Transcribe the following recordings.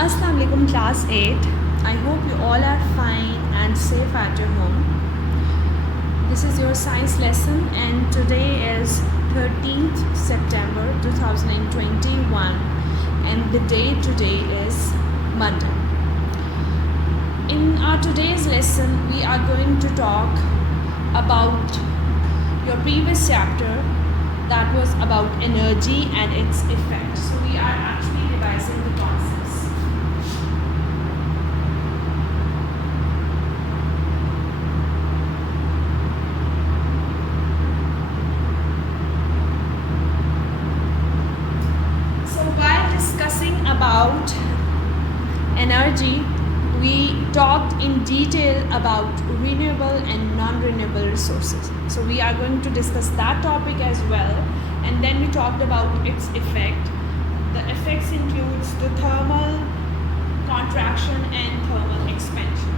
Assalamu alaikum class 8. I hope you all are fine and safe at your home. This is your science lesson and today is 13th September 2021 and the day today is Monday. In our today's lesson we are going to talk about your previous chapter that was about energy and its effect. So we are actually revising the concepts. So while discussing about energy, we talked in detail about renewable and non-renewable resources. So we are going to discuss that topic as well, and then we talked about its effect. The effects includes the thermal contraction and thermal expansion.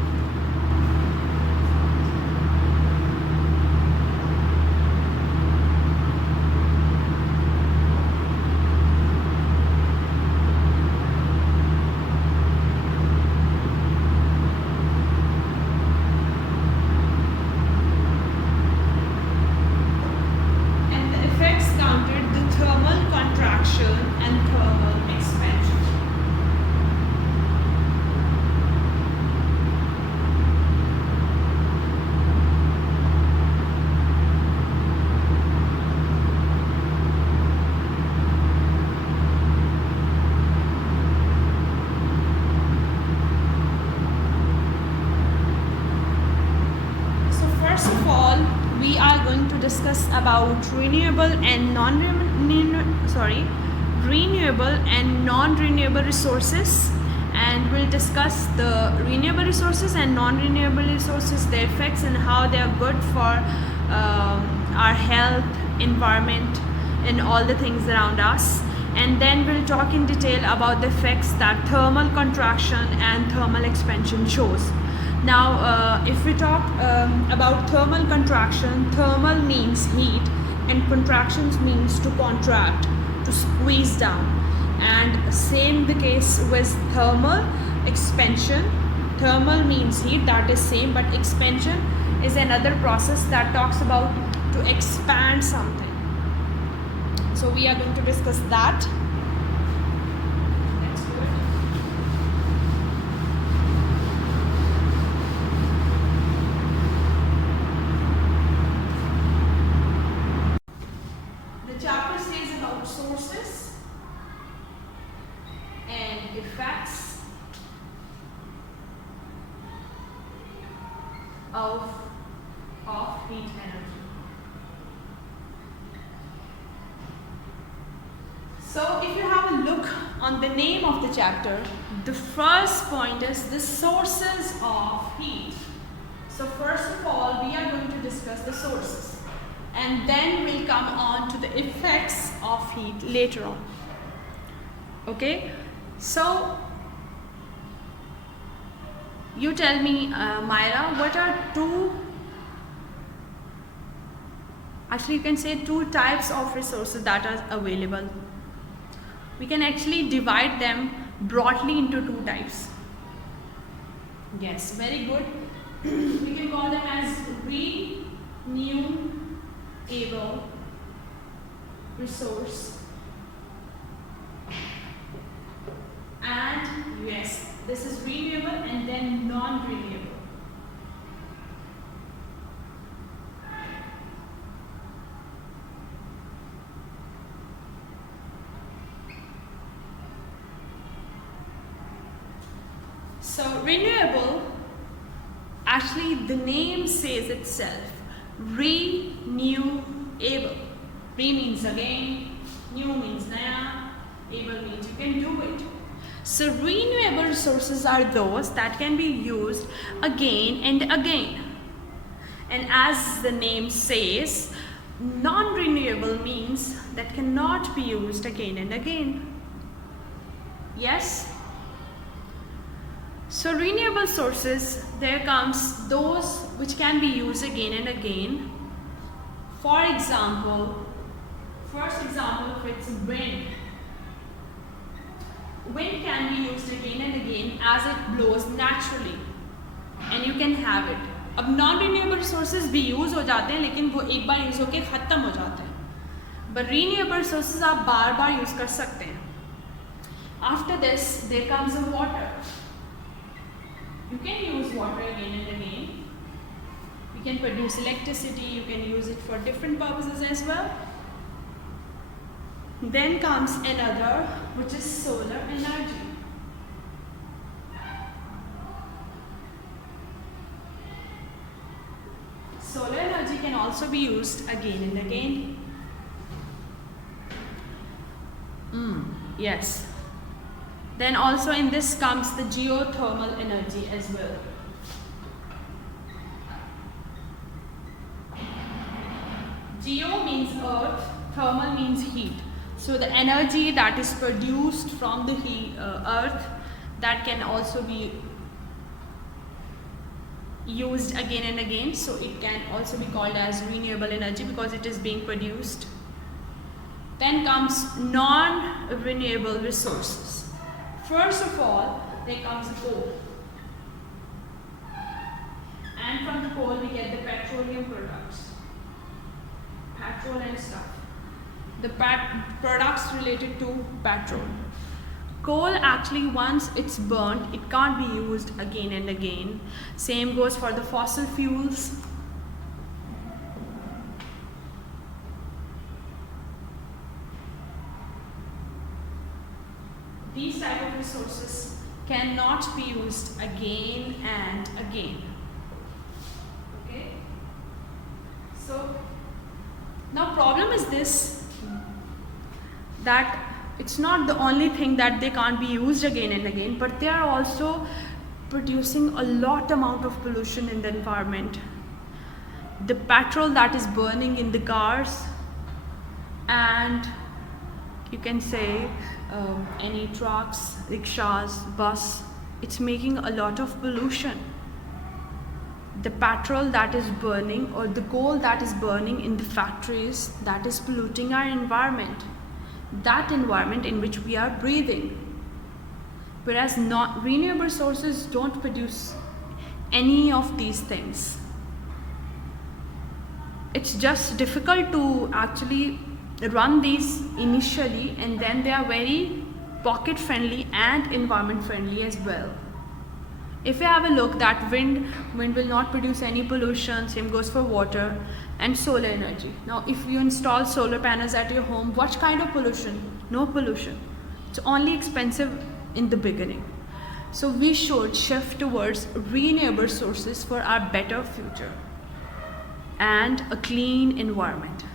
And the effects counted the thermal contraction and thermal expansion. So first of all, we are going to discuss about renewable and non-renewable resources, and we'll discuss the renewable resources and non-renewable resources, their effects and how they are good for our health, environment, and all the things around us. And then we'll talk in detail about the effects that thermal contraction and thermal expansion shows. Now, if we talk about thermal contraction, thermal means heat and contractions means to contract, to squeeze down. And same the case with thermal expansion. Thermal means heat, that is same, but expansion is another process that talks about to expand something. So we are going to discuss that. Let's do it. The chapter says about sources and effects of heat energy. So if you have a look on the name of the chapter, the first point is the sources of heat. So first of all, we are going to discuss the sources, and then we'll come on to the effects of heat later on. Okay, so you tell me, Myra, what are you can say two types of resources that are available. We can actually divide them broadly into two types. Yes, very good. We can call them as renewable resource, and yes, this is renewable and then non-renewable. So renewable, actually the name says itself, renewable. Re means again, new means naya, able means you can do it. So renewable resources are those that can be used again and again. And as the name says, non-renewable means that cannot be used again and again. Yes? So renewable sources, there comes those which can be used again and again. For example, first example of it's wind. wind can be used again and again as it blows naturally and you can have it. अब non renewable resources भी use हो जाते हैं लेकिन वो एक बार use होके ख़त्म हो जाते हैं, बट रीन्यूएबल रिसोर्सेज आप बार बार यूज़ कर सकते हैं. After this there comes the water. You can use water again and again. You can produce electricity, you can use it for different purposes as well. Then comes another, which is solar energy. Solar energy can also be used again and again. Yes. Then also in this comes the geothermal energy as well. Geo means earth, thermal means heat. So the energy that is produced from the earth, that can also be used again and again. So it can also be called as renewable energy because it is being produced. Then comes non-renewable resources. First of all, there comes coal. And from the coal we get the petroleum products. Petrol and stuff. The products related to petrol. Coal actually, once it's burnt, it can't be used again and again. Same goes for the fossil fuels. These type of resources cannot be used again and again. Okay? So, now problem is this, that it's not the only thing that they can't be used again and again, but they are also producing a lot amount of pollution in the environment. The petrol that is burning in the cars, and you can say any trucks, rickshaws, bus, it's making a lot of pollution. The petrol that is burning or the coal that is burning in the factories, that is polluting our environment, that environment in which we are breathing. Whereas not renewable sources don't produce any of these things. It's just difficult to actually run these initially, and then they are very pocket friendly and environment friendly as well. If you have a look, that wind will not produce any pollution, same goes for water and solar energy. Now if you install solar panels at your home, what kind of pollution? No pollution. It's only expensive in the beginning. So we should shift towards renewable sources for our better future and a clean environment.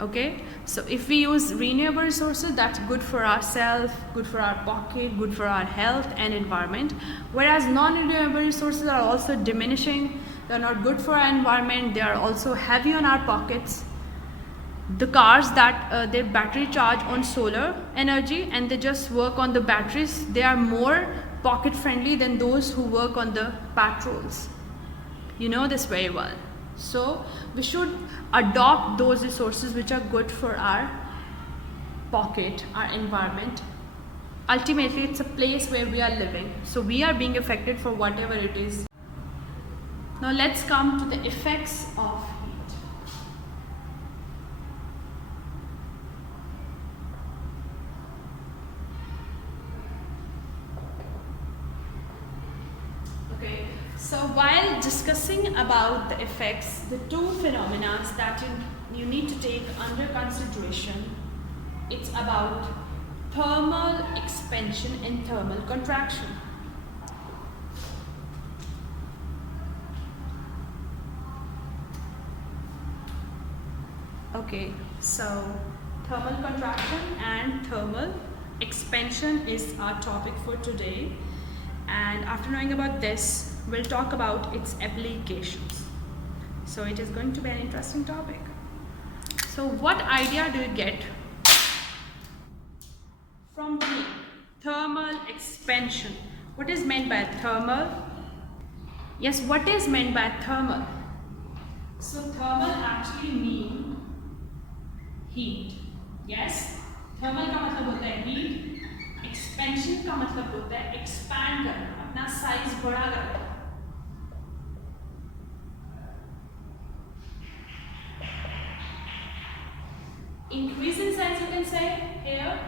Okay, so if we use renewable resources, that's good for ourselves, good for our pocket, good for our health and environment. Whereas non-renewable resources are also diminishing, they're not good for our environment, they are also heavy on our pockets. The cars that they battery charge on solar energy and they just work on the batteries, they are more pocket friendly than those who work on the petrols. You know this very well. So we should adopt those resources which are good for our pocket, our environment. Ultimately, it's a place where we are living, so we are being affected for whatever it is. Now let's come to the effects of heat. Okay, so while discussing about the effects, the two phenomena that you need to take under consideration, it's about thermal expansion and thermal contraction. Okay, so thermal contraction and thermal expansion is our topic for today, and after knowing about this, we'll talk about its applications. So it is going to be an interesting topic. So what idea do you get from the thermal expansion? What is meant by thermal? Yes, what is meant by thermal? So thermal actually means heat. Yes, thermal का मतलब होता है heat, expansion का मतलब होता है expand करना, अपना साइज बड़ा करना. Increase in size, you can say here.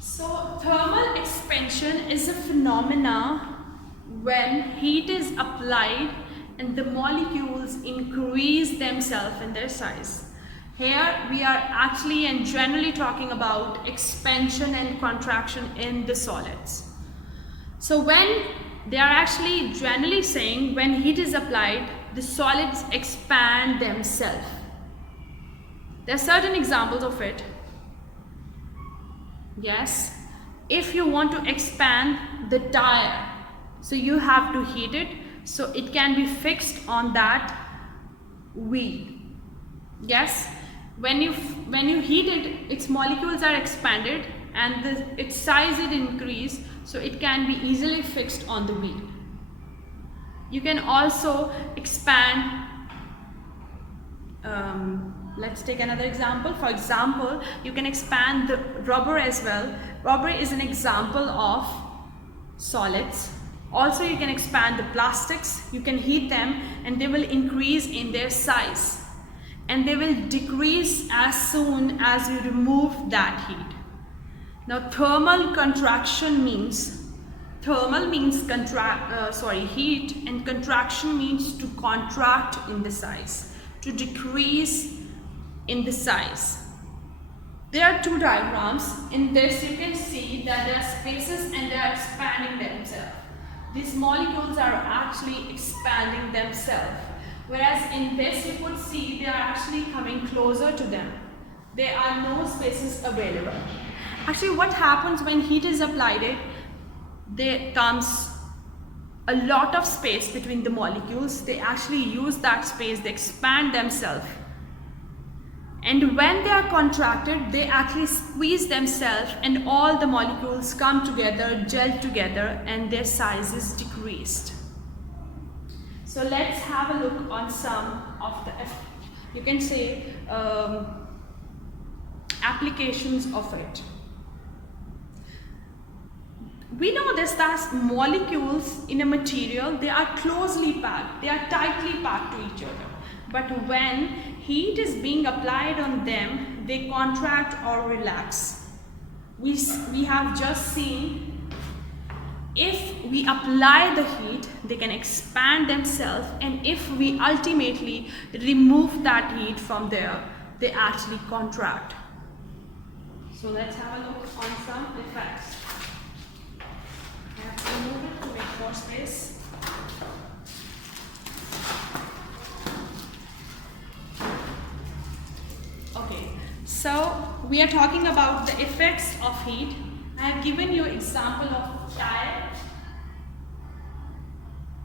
So thermal expansion is a phenomena when heat is applied and the molecules increase themselves in their size. Here we are actually and generally talking about expansion and contraction in the solids. So when they are actually generally saying when heat is applied, the solids expand themselves. There are certain examples of it. Yes, if you want to expand the tire, so you have to heat it so it can be fixed on that wheel. Yes, when you heat it, its molecules are expanded and its size is increased, so it can be easily fixed on the wheel. You can also expand, let's take another example. For example, you can expand the rubber as well. Rubber is an example of solids. Also, you can expand the plastics. You can heat them and they will increase in their size. And they will decrease as soon as you remove that heat. Now, thermal contraction means, thermal means heat, and contraction means to contract in the size, to decrease in the size. There are two diagrams. In this you can see that there are spaces and they are expanding themselves. These molecules are actually expanding themselves. Whereas in this you could see they are actually coming closer to them. There are no spaces available. Actually what happens when heat is applied, there comes a lot of space between the molecules. They actually use that space, they expand themselves. And when they are contracted, they actually squeeze themselves and all the molecules come together, gel together, and their size is decreased. So let's have a look on some of the, you can say, applications of it. We know this, that molecules in a material, they are closely packed, they are tightly packed to each other. But when heat is being applied on them, they contract or relax. We have just seen, if we apply the heat, they can expand themselves, and if we ultimately remove that heat from there, they actually contract. So let's have a look on some effects. I have to remove it to make more space. Okay, so we are talking about the effects of heat. I have given you example of tire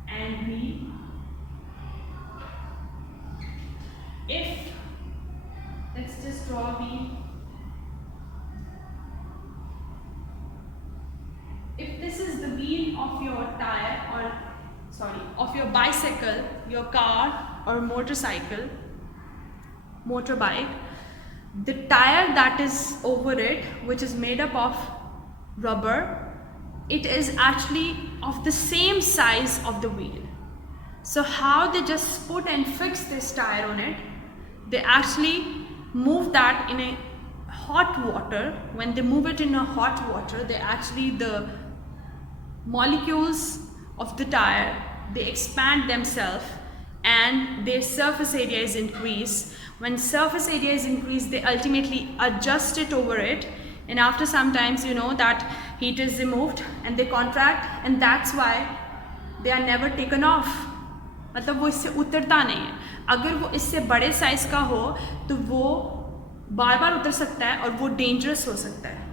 and wheel. If, let's just draw a wheel. If this is the wheel of your tire, or sorry, of your bicycle, your car or motorcycle, motorbike, the tire that is over it, which is made up of rubber, it is actually of the same size of the wheel. So how they just put and fix this tire on it, they actually move that in a hot water. When they move it in a hot water, they actually, the molecules of the tire, they expand themselves and their surface area is increased. When surface area is increased, they ultimately adjust it over it, and after some times, you know, that heat is removed and they contract, and that's why they are never taken off. मतलब वो इससे उतरता नहीं है. अगर वो इससे बड़े साइज का हो तो वो बार बार उतर सकता है और वो डेंजरस हो सकता है.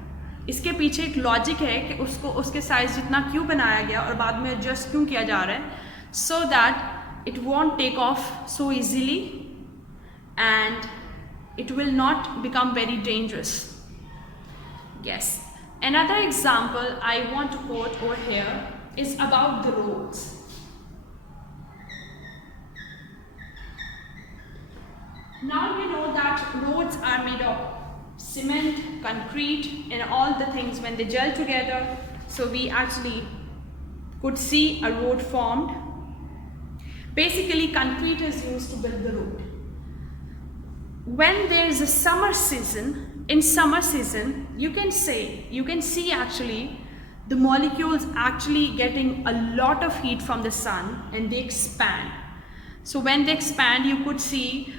इसके पीछे एक लॉजिक है कि उसको उसके साइज जितना क्यों बनाया गया और बाद में एडजस्ट क्यों किया जा रहा है, so that it won't take off so easily and it will not become very dangerous. Yes, another example I want to quote over here is about the roads. Now we know that roads are made of cement, concrete, and all the things when they gel together. So we actually could see a road formed. Basically, concrete is used to build the road. When there is a summer season, in summer season, you can see actually the molecules actually getting a lot of heat from the sun and they expand. So when they expand, you could see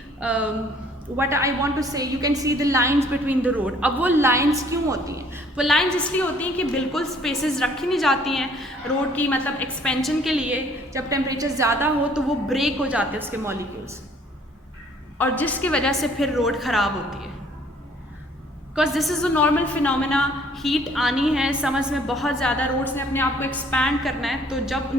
what I want to say, you can see the lines between the road. अब वो lines क्यों होती हैं? वो lines इसलिए होती हैं कि बिल्कुल spaces रखी नहीं जाती हैं रोड की, मतलब expansion के लिए जब temperature ज़्यादा हो तो वो break हो जाते हैं उसके molecules, और जिसकी वजह से फिर रोड ख़राब होती है. Because this is a normal phenomena. Heat आनी है समर्स में बहुत ज़्यादा, रोड्स ने अपने आप को एक्सपैंड करना है, तो जब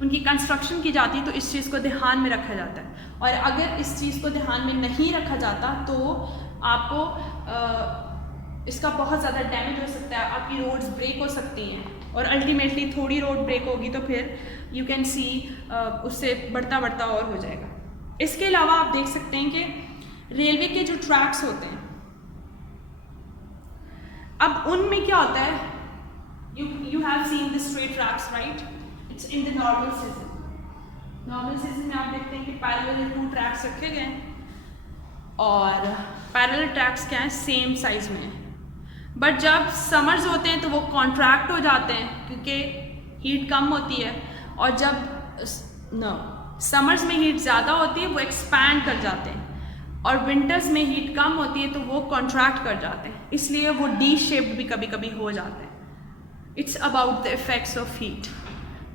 उनकी कंस्ट्रक्शन की जाती है तो इस चीज़ को ध्यान में रखा जाता है. और अगर इस चीज़ को ध्यान में नहीं रखा जाता तो आपको इसका बहुत ज़्यादा डैमेज हो सकता है. आपकी रोड्स ब्रेक हो सकती हैं और अल्टीमेटली थोड़ी रोड ब्रेक होगी तो फिर यू कैन सी उससे बढ़ता बढ़ता और हो जाएगा. इसके अलावा आप देख सकते हैं कि रेलवे के जो ट्रैक्स होते हैं, अब उनमें क्या होता है, you have seen the straight tracks, right? It's in the normal season. Normal season में आप देखते हैं कि parallel 2 tracks रखे गए हैं, और parallel tracks क्या हैं, सेम साइज में. बट जब समर्स होते हैं तो वो कॉन्ट्रैक्ट हो जाते हैं क्योंकि हीट कम होती है, और जब समर्स में हीट ज़्यादा होती है वो एक्सपैंड कर जाते हैं, और विंटर्स में हीट कम होती है तो वो कॉन्ट्रैक्ट कर जाते हैं, इसलिए वो डी शेप्ड भी कभी कभी हो जाते हैं. It's about the effects of heat.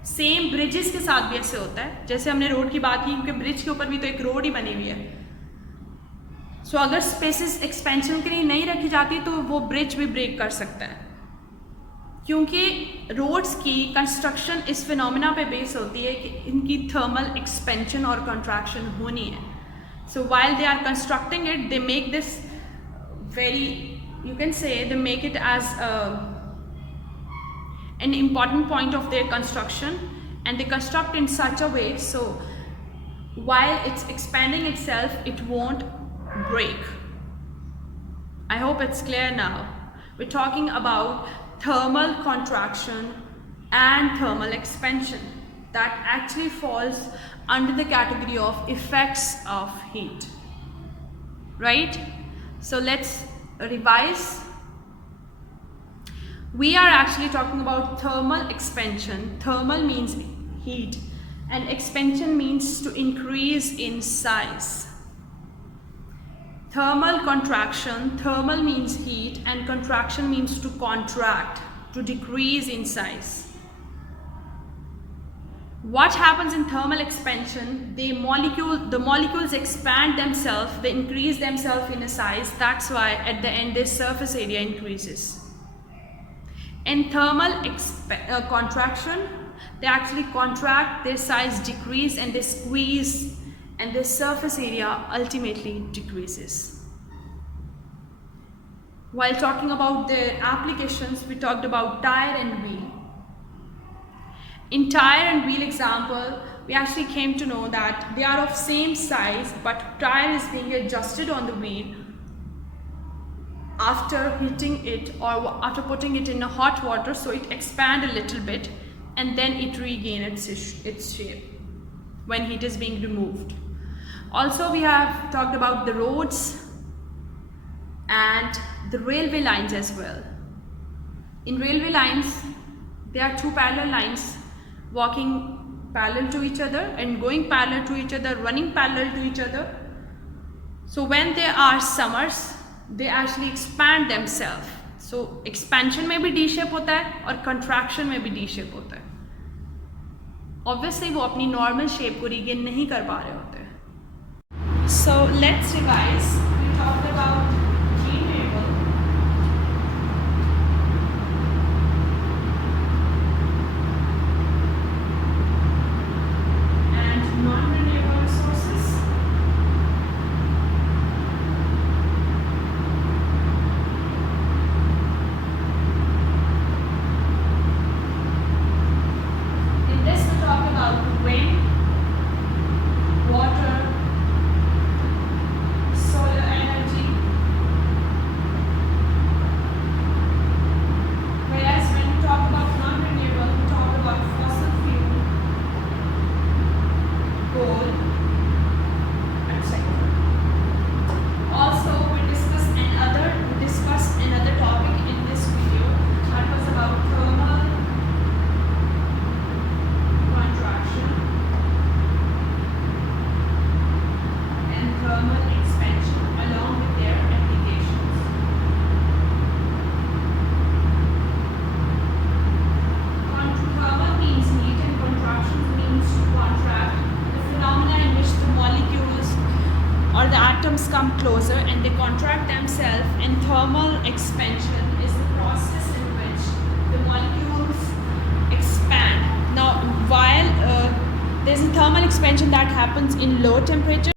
Same bridges के साथ भी ऐसे होता है. जैसे हमने रोड की बात की, क्योंकि ब्रिज के ऊपर भी तो एक रोड ही बनी हुई है. सो अगर स्पेसेस एक्सपेंशन के लिए नहीं रखी जाती तो वो ब्रिज भी ब्रेक कर सकता है, क्योंकि रोड्स की कंस्ट्रक्शन इस फिनोमेना पे बेस होती है कि इनकी थर्मल एक्सपेंशन और कंट्रैक्शन होनी है. So while they are constructing it, they make this very, you can say, they make it as an important point of their construction, and they construct in such a way so while it's expanding itself, it won't break. I hope it's clear now. We're talking about thermal contraction and thermal expansion that actually falls under the category of effects of heat, right? So let's revise. We are actually talking about thermal expansion. Thermal means heat and expansion means to increase in size. Thermal contraction, thermal means heat and contraction means to contract, to decrease in size. What happens in thermal expansion? The molecules expand themselves, they increase themselves in a size. That's why at the end their surface area increases. In thermal contraction, they actually contract, their size decrease, and they squeeze, and their surface area ultimately decreases. While talking about their applications, we talked about tire and wheel. In tire and wheel example, we actually came to know that they are of same size, but tire is being adjusted on the wheel after heating it or after putting it in a hot water, so it expand a little bit and then it regain its shape when heat is being removed. Also, we have talked about the roads and the railway lines as well. In railway lines, there are 2 parallel lines walking parallel to each other and going parallel to each other, running parallel to each other. So when there are summers, they actually expand themselves. So expansion में भी D shape होता है और contraction में भी D shape होता है. Obviously वो अपनी normal shape को regain नहीं कर पा रहे होते हैं. So let's revise. We talked about renewable and non-renewable resources. In this we talk about wind, water, atoms come closer and they contract themselves, and thermal expansion is the process in which the molecules expand. Now, while there's a thermal expansion that happens in low temperature,